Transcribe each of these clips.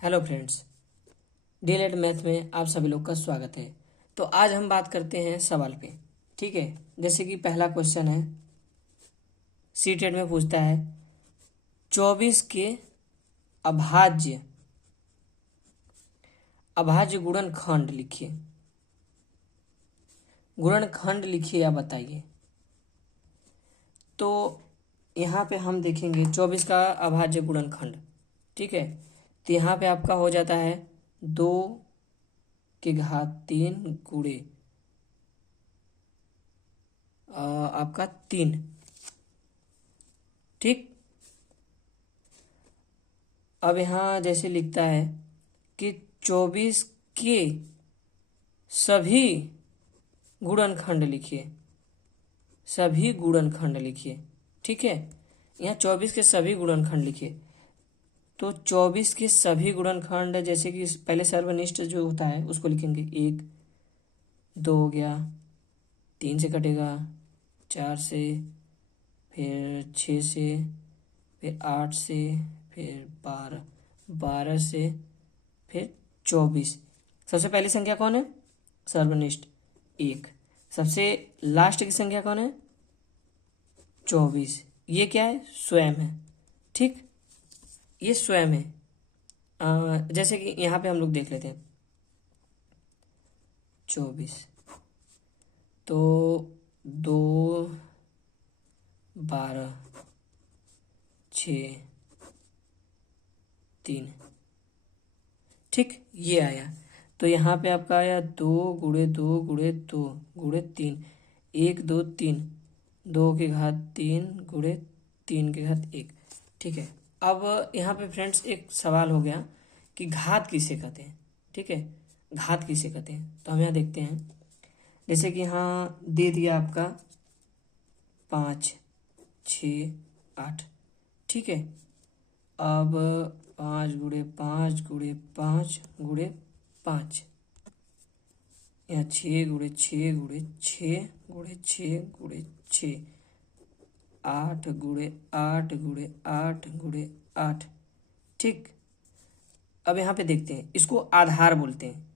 Hello friends, DElEd math में आप सभी लोग का स्वागत है। तो आज हम बात करते हैं सवाल पे। ठीक है, जैसे कि पहला क्वेश्चन है, सीटेट में पूछता है 24 के अभाज्य अभाज्य गुणनखंड लिखिए। गुणनखंड लिखिए या बताइए। तो यहाँ पे हम देखेंगे 24 का अभाज्य गुणनखंड। ठीक है, तो यहाँ पे आपका हो जाता है 2 की घात 3 गुणे आपका 3। ठीक, अब यहाँ जैसे लिखता है कि 24 के सभी गुणनखंड लिखिए। सभी गुणनखंड लिखिए। ठीक है, यहाँ 24 के सभी गुणनखंड लिखिए। तो 24 के सभी गुणनखंड जैसे कि पहले सर्वनिष्ठ जो होता है उसको लिखेंगे। 1 2 हो गया, 3 से कटेगा, 4 से, फिर 6 से, फिर 8 से, फिर 12, 12 से, फिर 24। सबसे पहली संख्या कौन है? सर्वनिष्ठ 1। सबसे लास्ट की संख्या कौन है? 24। ये क्या है? स्वयं है। ठीक, ये स्वयं है। जैसे कि यहाँ पे हम लोग देख लेते हैं 24। तो 2 12 6 3। ठीक, ये आया। तो यहाँ पे आपका आया 2 × 2 × 2 × 3 1 2 3, 2 की घात 3 गुणे 3 की घात 1। ठीक है, अब यहाँ पे फ्रेंड्स एक सवाल हो गया कि घात किसे कहते हैं। ठीक है, घात किसे कहते हैं, तो हम यहाँ देखते हैं। जैसे कि यहाँ दे दिया आपका 5 6 8। ठीक है, अब 5 × 5 × 5 × 5, यहाँ 6 × 6 × 6 × 6 × 6, 8 × 8 × 8 × 8। ठीक, अब यहाँ पे देखते हैं, इसको आधार बोलते हैं।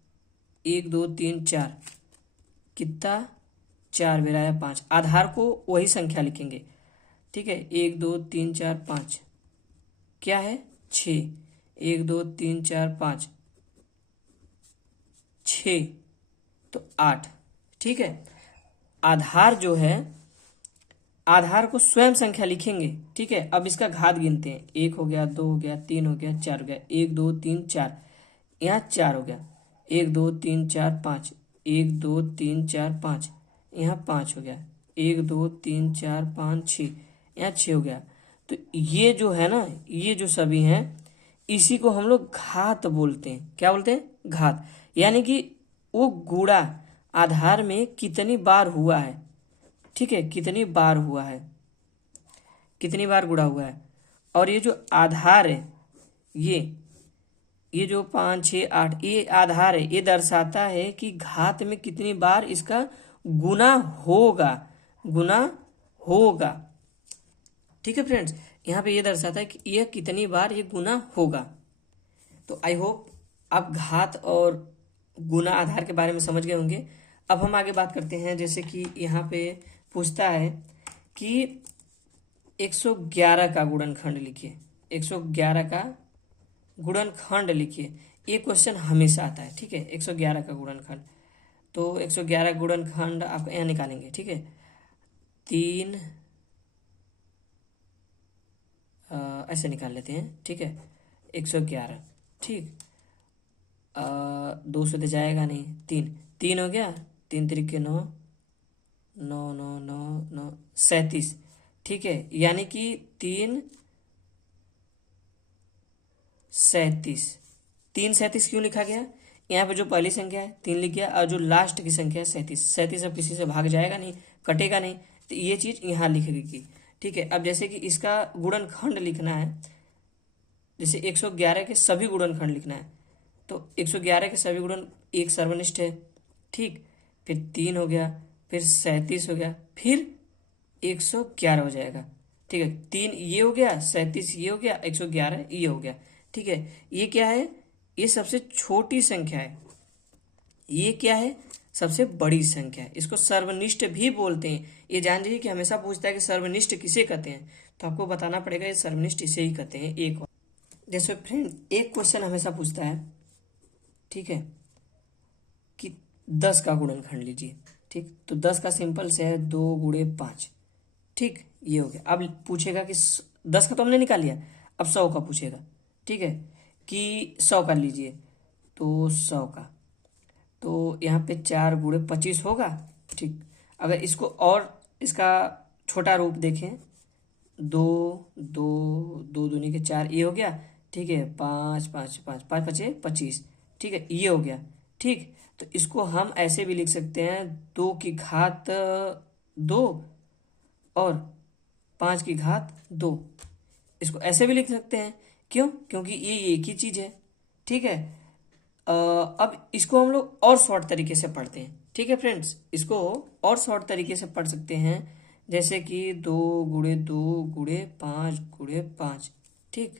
1 2 3 4, कितना? 4 बेराया 5। आधार को वही संख्या लिखेंगे। ठीक है, 1 2 3 4 5 क्या है? 6। 1 2 3 4 5 6, तो 8। ठीक है, आधार जो है, आधार को स्वयं संख्या लिखेंगे। ठीक है, अब इसका घात गिनते हैं। 1 हो गया, 2 हो गया, 3 हो गया, 4 हो गया। 1 2 3 4, यहाँ 4 हो गया। 1 2 3 4 5, 1 2 3 4 5, यहाँ 5 हो गया। 1 2 3 4 5 6, यहाँ 6 हो गया। तो ये जो है ना, ये जो सभी हैं, इसी को हम लोग घात बोलते हैं। क्या बोलते हैं? घात। यानी कि वो गुणा आधार में कितनी बार हुआ है। ठीक है, कितनी बार हुआ है, कितनी बार गुणा हुआ है। और ये जो आधार है, ये जो 5 6 8, ये आधार है। ये दर्शाता है कि घात में कितनी बार इसका गुना होगा। गुना होगा। ठीक है फ्रेंड्स, यहाँ पे ये दर्शाता है कि यह कितनी बार ये गुना होगा। तो आई होप आप घात और गुना आधार के बारे में समझ गए होंगे। अब हम आगे बात करते हैं। जैसे कि यहाँ पे पूछता है कि 111 का गुणनखंड लिखिए। 111 का गुणनखंड लिखिए। ये क्वेश्चन हमेशा आता है। ठीक है, 111 का गुणनखंड। तो 111 गुणनखंड आप यहाँ निकालेंगे। ठीक है, 3 ऐसे निकाल लेते हैं। ठीक है, 111। ठीक, 2 से तो जाएगा नहीं। 3 3 हो गया, 3 3 9 9 9 9 9 37। ठीक है, यानी कि 3 37। 3 37 क्यों लिखा गया? यहाँ पे जो पहली संख्या है 3 लिख गया, और जो लास्ट की संख्या है 37। 37 अब किसी से भाग जाएगा नहीं, कटेगा नहीं, तो ये चीज़ यहाँ लिख गई। ठीक है, अब जैसे कि इसका गुणनखंड लिखना है। जैसे 111 के सभी गुणनखंड लिखना है, तो 111 के सभी गुणन, एक सर्वनिष्ठ है। ठीक, फिर 3 हो गया, फिर 37 हो गया, फिर 111 हो जाएगा। ठीक है, 3 ये हो गया, 37 ये हो गया, 111 ये हो गया। ठीक है, ये क्या है? ये सबसे छोटी संख्या है, ये क्या है, सबसे बड़ी संख्या है। इसको सर्वनिष्ठ भी बोलते हैं। ये जान लीजिए कि हमेशा पूछता है कि सर्वनिष्ठ किसे कहते हैं, तो आपको बताना पड़ेगा ये सर्वनिष्ठ इसे ही कहते हैं। एक और जैसे फ्रेंड, एक क्वेश्चन हमेशा पूछता है, ठीक है, कि 10 का गुणनखंड लीजिए। ठीक, तो 10 का सिंपल से है 2 गुणे 5। ठीक, ये हो गया। अब पूछेगा कि 10 का तो हमने निकाल लिया, अब 100 का पूछेगा। ठीक है, कि 100 का लीजिए, तो 100 का, तो यहाँ पे 4 गुणे 25 होगा। ठीक, अगर इसको और इसका छोटा रूप देखें, 2 दूनी के 4, ये हो गया। ठीक है, 5 5 5 5 पचे 25। ठीक है, ये हो गया। ठीक, तो इसको हम ऐसे भी लिख सकते हैं, 2 की घात 2 और 5 की घात 2। इसको ऐसे भी लिख सकते हैं, क्यों, क्योंकि ये एक ही चीज है। ठीक है, अब इसको हम लोग और शॉर्ट तरीके से पढ़ते हैं। ठीक है फ्रेंड्स, इसको और शॉर्ट तरीके से पढ़ सकते हैं, जैसे कि 2 गुणे 2 गुणे 5 गुणे 5। ठीक।